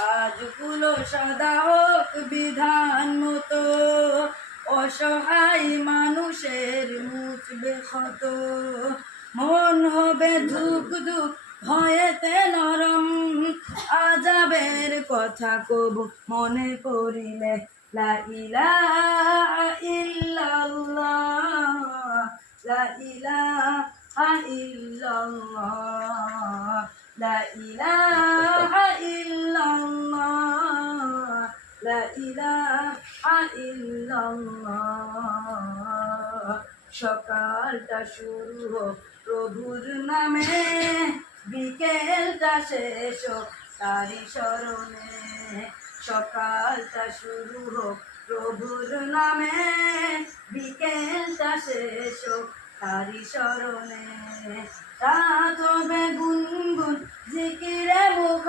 কাজগুলো সদা হোক বিধান মতো, অসহায় মানুষের মুছবে ক্ষত। মন হবে ধুক ধুক ভয়েতে নরম, আজাবের কথা কবু মনে পড়িলে। লা ইলাহা ইল্লাল্লাহ, লা ইলাহা ইল্লাল্লাহ, লা ইলাহা ইল্লাল্লাহ, লা ইলাহা ইল্লাল্লাহ। সকালটা শুরু হোক প্রভুর নামে, বিকেলটা শেষ হোক তারি স্মরণে। সকালটা শুরু হোক প্রভুর নামে, বিকেলটা শেষ হোক তারি স্মরণে। রাত হবে গুনগুন জিকিরে মুখর।